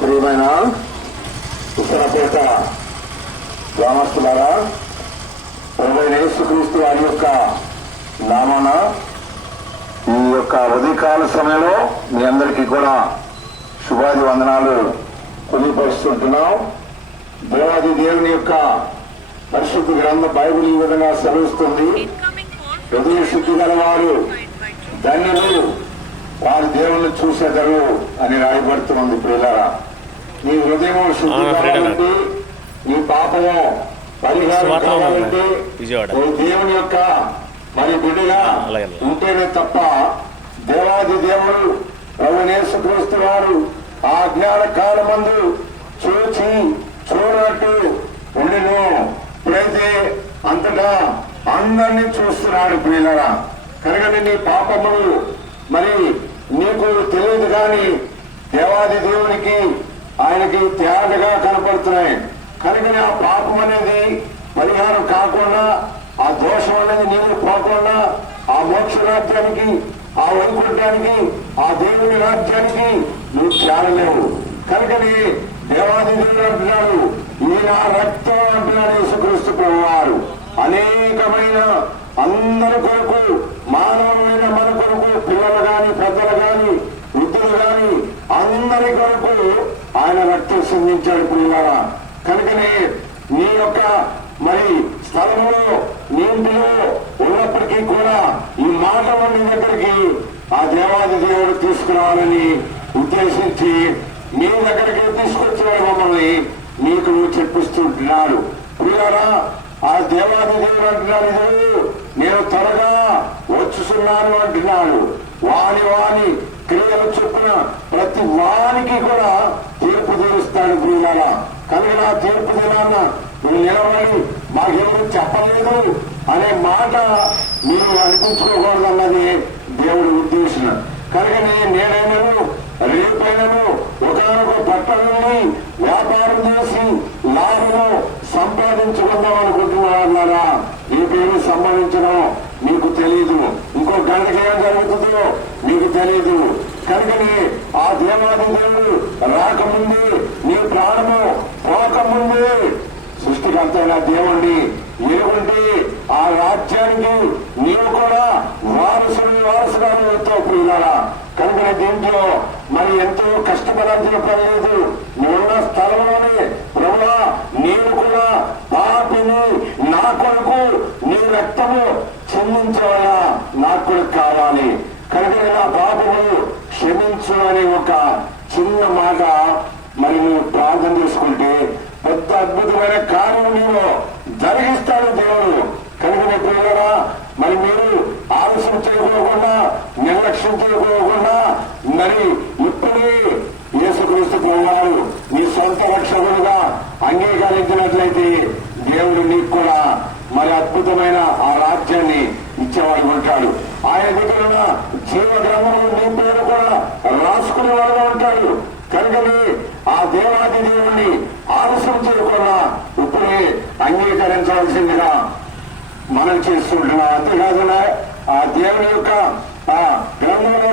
ప్రియమైన ఉత్తరపేట గ్రామస్తులారా, ప్రభువైన యేసుక్రీస్తు వారి యొక్క నామాన ఈ యొక్క ఉదయకాల సమయంలో మీ అందరికీ కూడా శుభాది వందనాలు తెలియపరుస్తుంటున్నాం. దేవాది దేవుని యొక్క పరిశుద్ధ గ్రంథ బైబిల్ ఈ విధంగా సెలవిస్తుంది. హృదయ శుద్ధి గల వారు ధన్యులు, వారి దేవుని చూసేదరు అని రాయబడుతుంది. ప్రియులారా, నీ హృదయం శుద్ధి కావాలంటే, నీ పాపము పరిహారం కావాలంటే దేవుని యొక్క మరి బిడ్డగా ఉంటేనే తప్ప దేవాది దేవుడు ప్రభువైన యేసుక్రీస్తు వారు ఆ జ్ఞాన కాలమందు చూచి చూడనట్టు ఉండిను. ఇప్పుడైతే అంతటా అందరినీ చూస్తున్నాడు. ప్రియులారా, కనుక నీ పాపములు మరి నీకు తెలియదు కానీ దేవాది దేవునికి ఆయనకి తేటగా కనపడుతున్నాయి. కనుక ఆ పాపం అనేది పరిహారం కాకుండా, ఆ దోషం అనేది నీళ్ళు పోకుండా ఆ మోక్ష రాజ్యానికి, ఆ వైకుంఠానికి, ఆ దేవుని రాజ్యానికి నువ్వు చేరలేవు. కనుకని దేవాది దేవుడు అంటున్నాడు, ఈయన రక్తం అంటున్నాడు యేసుక్రీస్తు ప్రభువారు. అనేకమైన అందరి కొరకు, మానవులైన మన కొరకు, పిల్లలు గాని, పెద్దలు గాని, వృద్ధులు గాని అందరి కొరకు ఆయన రక్తం సిందించాడు. ప్రియులారా, కనుకనే నీ యొక్క మరి స్థలంలో, నీ ఇంటిలో ఉన్నప్పటికీ కూడా ఈ మాట నీ దగ్గరికి ఆ దేవాది దేవుడు తీసుకురావాలని ఉద్దేశించి నీ దగ్గరికి తీసుకొచ్చేవాడు మమ్మల్ని నీకు చెప్పిస్తుంటున్నాడు. ప్రియులారా, ఆ దేవాది దేవుడు అంటున్నాడు, నేను త్వరగా వచ్చుతున్నాను అంటున్నాడు. వాని వాని క్రియలు చొప్పున ప్రతి వానికి కూడా తీర్పు తీరుస్తాడు. ప్రియులారా, కనుక నా తీర్పు దినాన నువ్వు నిలబడి మాకేమీ చెప్పలేదు అనే మాట మీరు అనిపించుకోకూడదన్నది దేవుడి ఉద్దేశం. కనుక నేనైనను రేపైనను ఒకనొక పట్టణంలో వ్యాపారం చేసి లాభము సంపాదించుకుందాం అనుకుంటున్నారా? రేపేమి సంపాదించడం మీకు తెలియదు, ఇంకో గంటకి ఏం జరుగుతుందో మీకు తెలియదు. కనుకని ఆ దేవాది దేవుడు రాకముందే, నీ ప్రాణము పోకముందే సృష్టికర్త అయిన దేవుణ్ణి ఎరుగుంటే ఆ రాజ్యానికి నీవు కూడా వారసురాలు అవుతావు. ప్రియులారా, కనుక దీంట్లో మరి ఎంతో కష్టపడాల్సిన పని లేదు. నువ్వున్న స్థలంలోనే ప్రభువా, నేను కూడా పాపిని, నా కొరకు నీ రక్తము చెందించవలా, నాకు కూడా కావాలి. కనుక నా పాపములు క్షమించు అనే ఒక చిన్న మాట మరి నువ్వు ప్రార్థన చేసుకుంటే పెద్ద అద్భుతమైన కార్యం నీవు జరిగిస్తాడు దేవుడు. కనుక ప్రియులారా, మరి మీరు ఆలస్యం చేయకోకుండా, నిర్లక్ష్యం చేయకోకుండా మరి ఇప్పుడే యేసుక్రీస్తు ప్రభువారు నీ సొంత రక్షకుడుగా అంగీకరించినట్లయితే దేవుడు నీకు కూడా మరి అద్భుతమైన ఆ రాజ్యాన్ని ఇచ్చేవాడు ఉంటాడు. ఆయన దగ్గర ఉన్న జీవ గ్రంథంలో నీ పేరు కూడా రాసుకునేవాడుగా ఉంటాడు. కనుకని ఆ దేవాది దేవుణ్ణి ఆలస్యం చేయకుండా ఇప్పుడే అంగీకరించవలసిందిగా మనం చేస్తుంటున్నాం. అంతేకాదు ఆ దేవుని యొక్క గ్రంథంలో